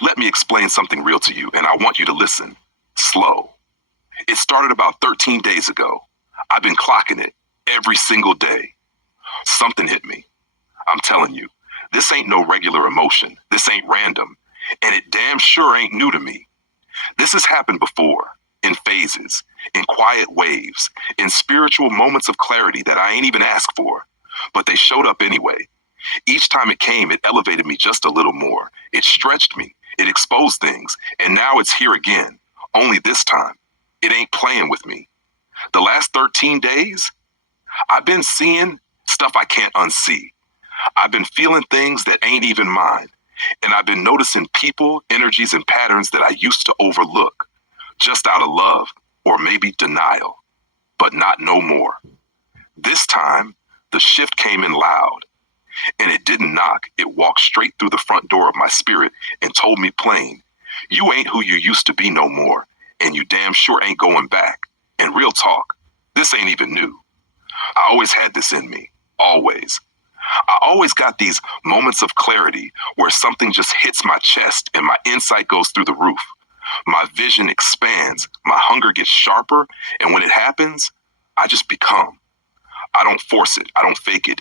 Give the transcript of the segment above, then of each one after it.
Let me explain something real to you, and I want you to listen. Slow. It started about 13 days ago. I've been clocking it every single day. Something hit me. I'm telling you, this ain't no regular emotion. This ain't random. And it damn sure ain't new to me. This has happened before, in phases, in quiet waves, in spiritual moments of clarity that I ain't even asked for. But they showed up anyway. Each time it came, it elevated me just a little more. It stretched me. It exposed things. And now it's here again. Only this time, it ain't playing with me. The last 13 days, I've been seeing stuff I can't unsee. I've been feeling things that ain't even mine. And I've been noticing people, energies, and patterns that I used to overlook, just out of love or maybe denial, but not no more. This time, the shift came in loud, and it didn't knock. It walked straight through the front door of my spirit and told me plain, you ain't who you used to be no more, and you damn sure ain't going back. And real talk, this ain't even new. I always had this in me, always. I always got these moments of clarity where something just hits my chest and my insight goes through the roof. My vision expands, my hunger gets sharper, and when it happens, I just become. I don't force it, I don't fake it,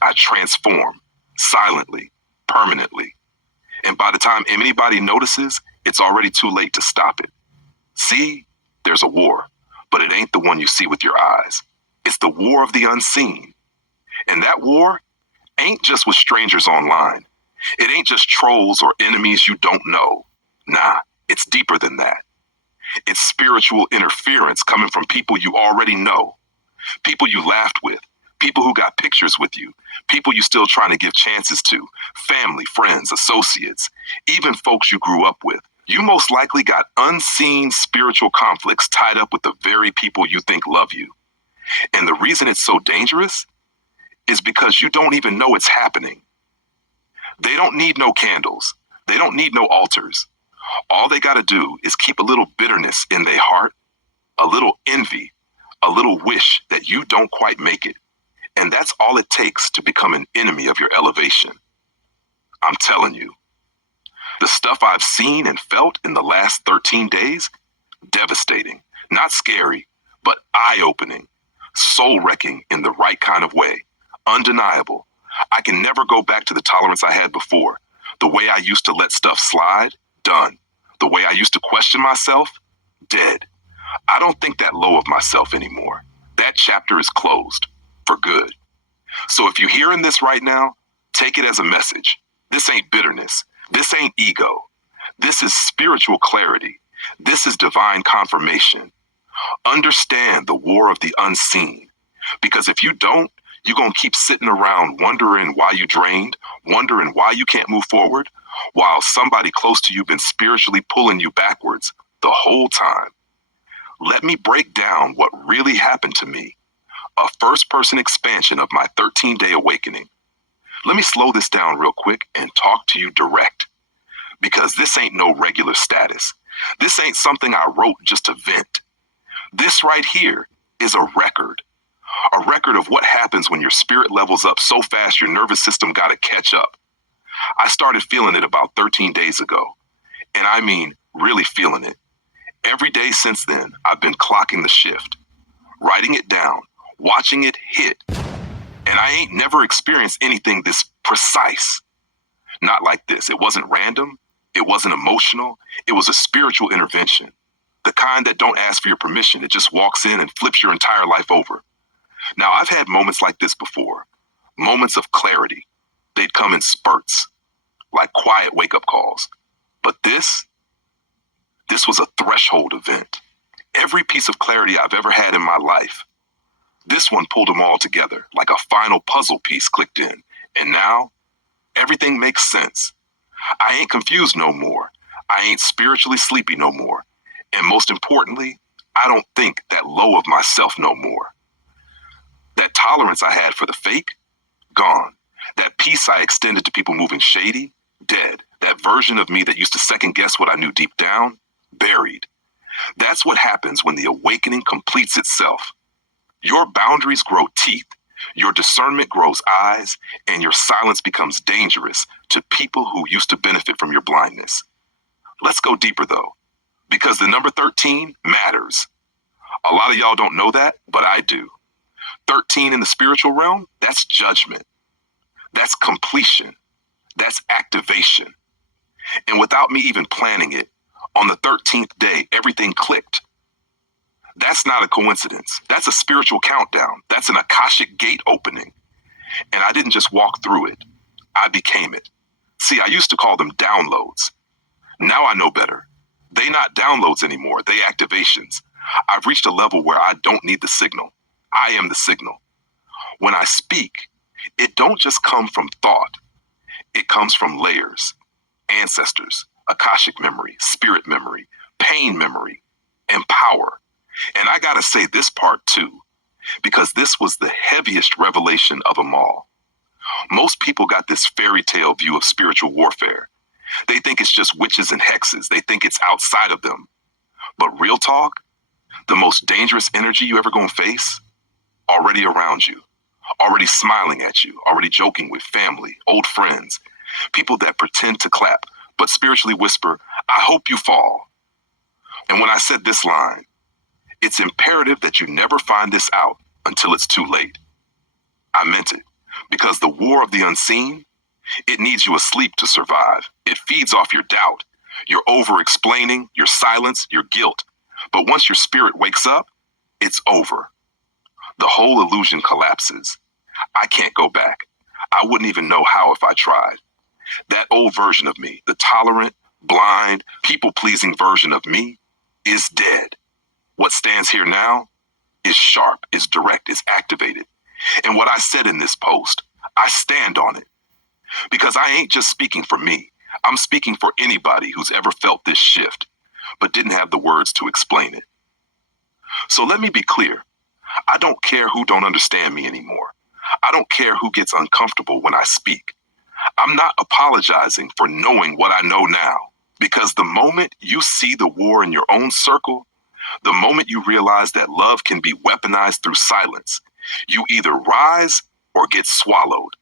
I transform, silently, permanently. And by the time anybody notices, it's already too late to stop it. See, there's a war, but it ain't the one you see with your eyes. It's the war of the unseen. And that war ain't just with strangers online. It ain't just trolls or enemies you don't know. Nah, it's deeper than that. It's spiritual interference coming from people you already know. People you laughed with, people who got pictures with you, people you still trying to give chances to, family, friends, associates, even folks you grew up with. You most likely got unseen spiritual conflicts tied up with the very people you think love you. And the reason it's so dangerous is because you don't even know it's happening. They don't need no candles. They don't need no altars. All they got to do is keep a little bitterness in their heart, a little envy, a little wish that you don't quite make it. And that's all it takes to become an enemy of your elevation. I'm telling you, the stuff I've seen and felt in the last 13 days, devastating, not scary, but eye-opening, soul-wrecking in the right kind of way, undeniable. I can never go back to the tolerance I had before. The way I used to let stuff slide, done. The way I used to question myself, dead. I don't think that low of myself anymore. That chapter is closed, for good. So if you're hearing this right now, take it as a message. This ain't bitterness. This ain't ego. This is spiritual clarity. This is divine confirmation. Understand the war of the unseen. Because if you don't, you're going to keep sitting around wondering why you drained, wondering why you can't move forward, while somebody close to you been spiritually pulling you backwards the whole time. Let me break down what really happened to me, a first-person expansion of my 13-day awakening. Let me slow this down real quick and talk to you direct, because this ain't no regular status. This ain't something I wrote just to vent. This right here is a record of what happens when your spirit levels up so fast your nervous system got to catch up. I started feeling it about 13 days ago, and I mean really feeling it. Every day since then, I've been clocking the shift, writing it down, watching it hit, and I ain't never experienced anything this precise. Not like this. It wasn't random. It wasn't emotional. It was a spiritual intervention. The kind that don't ask for your permission. It just walks in and flips your entire life over. Now, I've had moments like this before. Moments of clarity. They'd come in spurts, like quiet wake-up calls. But this was a threshold event. Every piece of clarity I've ever had in my life, this one pulled them all together, like a final puzzle piece clicked in. And now, everything makes sense. I ain't confused no more. I ain't spiritually sleepy no more. And most importantly, I don't think that low of myself no more. That tolerance I had for the fake, gone. That peace I extended to people moving shady, dead. That version of me that used to second guess what I knew deep down, buried. That's what happens when the awakening completes itself. Your boundaries grow teeth, your discernment grows eyes, and your silence becomes dangerous to people who used to benefit from your blindness. Let's go deeper though, because the number 13 matters. A lot of y'all don't know that, but I do. 13 in the spiritual realm, that's judgment. That's completion. That's activation. And without me even planning it, on the 13th day, everything clicked. That's not a coincidence. That's a spiritual countdown. That's an Akashic gate opening. And I didn't just walk through it. I became it. See, I used to call them downloads. Now I know better. They're not downloads anymore. They activations. I've reached a level where I don't need the signal. I am the signal. When I speak, it don't just come from thought. It comes from layers, ancestors, Akashic memory, spirit memory, pain memory, and power. And I gotta say this part too, because this was the heaviest revelation of them all. Most people got this fairy tale view of spiritual warfare. They think it's just witches and hexes. They think it's outside of them. But real talk, the most dangerous energy you ever gonna face, already around you, already smiling at you, already joking with family, old friends, people that pretend to clap, but spiritually whisper, I hope you fall. And when I said this line, it's imperative that you never find this out until it's too late. I meant it, because the war of the unseen, it needs you asleep to survive. It feeds off your doubt, your over-explaining, your silence, your guilt. But once your spirit wakes up, it's over. The whole illusion collapses. I can't go back. I wouldn't even know how if I tried. That old version of me, the tolerant, blind, people-pleasing version of me, is dead. What stands here now is sharp, is direct, is activated. And what I said in this post, I stand on it. Because I ain't just speaking for me. I'm speaking for anybody who's ever felt this shift, but didn't have the words to explain it. So let me be clear. I don't care who don't understand me anymore. I don't care who gets uncomfortable when I speak. I'm not apologizing for knowing what I know now, because the moment you see the war in your own circle, the moment you realize that love can be weaponized through silence, you either rise or get swallowed.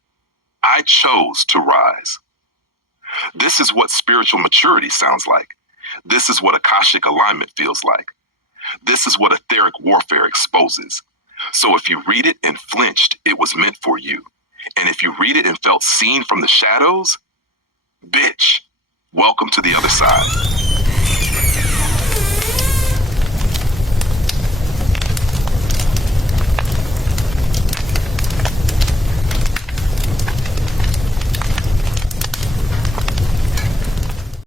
I chose to rise. This is what spiritual maturity sounds like. This is what Akashic alignment feels like. This is what etheric warfare exposes. So if you read it and flinched, it was meant for you. And if you read it and felt seen from the shadows, bitch, welcome to the other side.